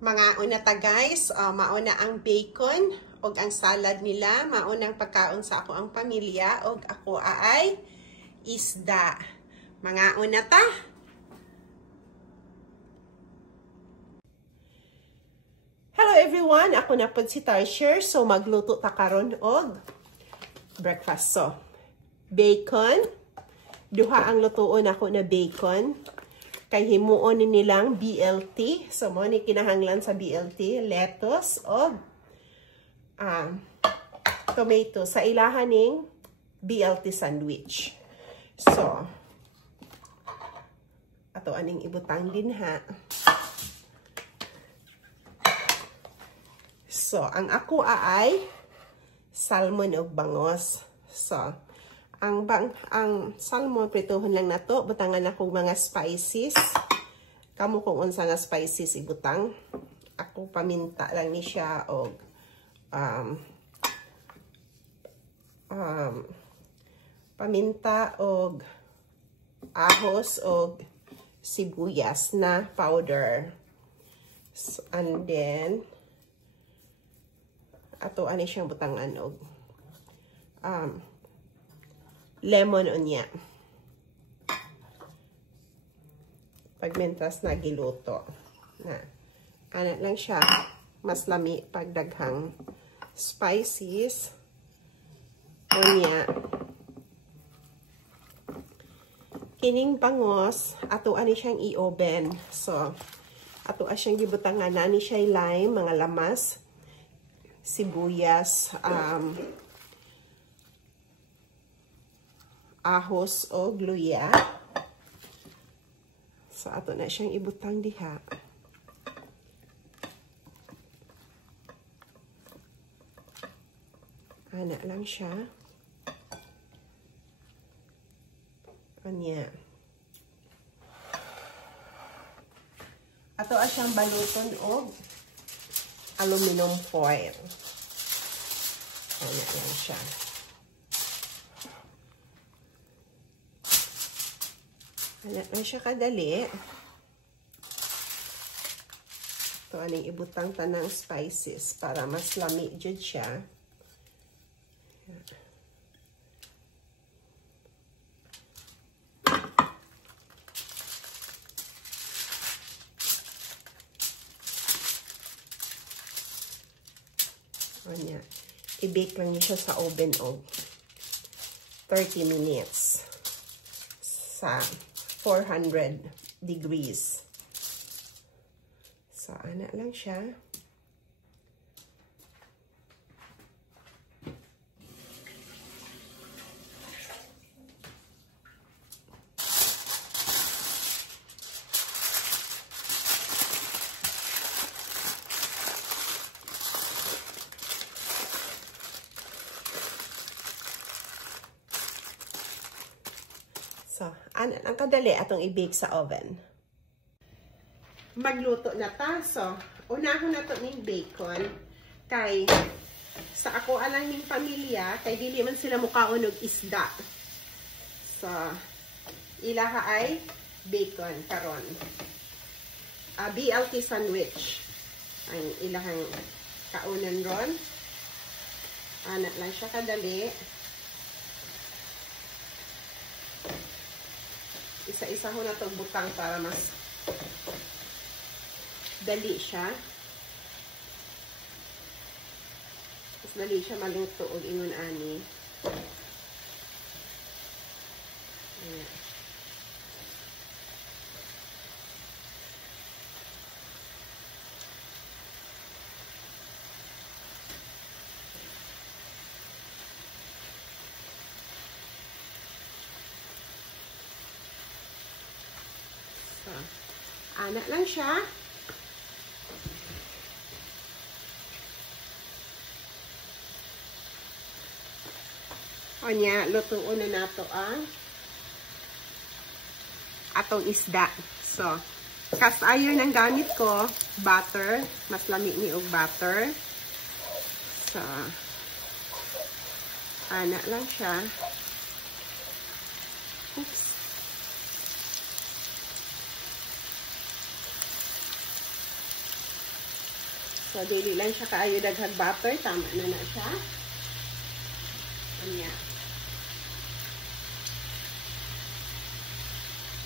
Mga una ta guys, mauna ang bacon og ang salad nila, maunang pagkaon sa ako ang pamilya og ako ay isda. Mga una ta. Hello everyone, ako na pod si Tarsher. So magluto ta karon og breakfast. So bacon, duha ang lutuon ako na bacon. Kay himuon ni nilang BLT. So, mo ni kinahanglan sa BLT. Lettuce o tomato. Sa ilahan ning BLT sandwich. So, ato aning ibutang din ha. So, ang ako ay salmon o bangos. So, ang salmon, prituhon lang na to. Butangan akong mga spices. Kamu kung unsa nga spices ibutang. Ako paminta lang ni siya o paminta o ahos o sibuyas na powder. So, and then, ato ani siyang butangan og lemon unya. Pagmentas na giluto. Na. Ano lang siya, mas lami pagdaghang spices. Unya. Kining bangos, ato ani siyang i-oven. So, ato siyang gibutangan na ni siya lime, mga lamas, sibuyas, ahos o luya. So, ato na siyang ibutang diha. Ana lang siya. Anya. Ato siyang baluton o aluminum foil. Ana lang siya. Anak na siya kadali. Ito aning ibutang tanang spices para mas lami dyan siya. Ayan. I-bake lang niya siya sa oven o 30 minutes sa 400 degrees. So, ana lang siya. So, ang kadali atong i-bake sa oven. Magluto na ta. So, unahon na to ning bacon. Kay, sa ako alang ning pamilya, kay dili man sila mukaon og isda. So, ilaha ay bacon karon. BLT sandwich. Ang ilahang kaunan ron. Anak lang siya kadali. Isa-isa ho na itong butang para mas dali siya. Mas dali siya maluto o ingon ani. Ayan. So, anak lang siya. O niya, lutuon na nato ang atong isda. So, cast iron ang gamit ko. Butter. Mas lami ni og butter. So, anak lang siya. Oops. So, dili lang siya kaayo daghang butter. Tama na siya. Anya.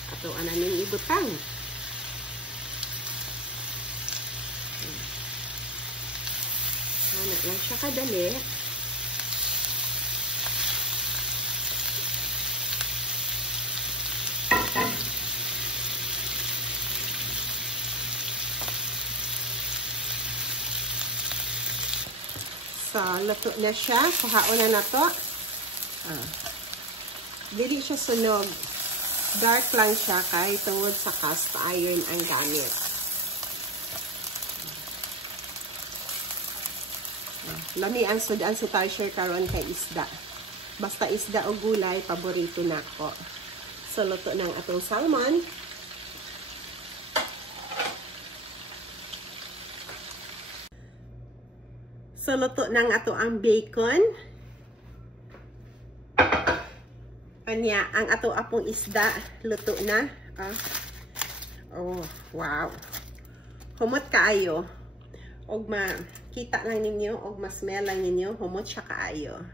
Ato, ananin ibutang. Sana lang siya kadali. So, luto na siya. Kuhaon na to. Dili siya sunog. Dark lang siya kay tungod sa cast iron ang gamit. Lami ang sudan si Tarsher karon kay isda. Basta isda o gulay, paborito na ko. So, luto ng atong salmon. So, luto ng ato ang bacon. Anya, ang ato apong isda, luto na. Oh, wow. Humot kaayo. Og makita lang ninyo, og ma-smell lang ninyo, humot siya kaayo.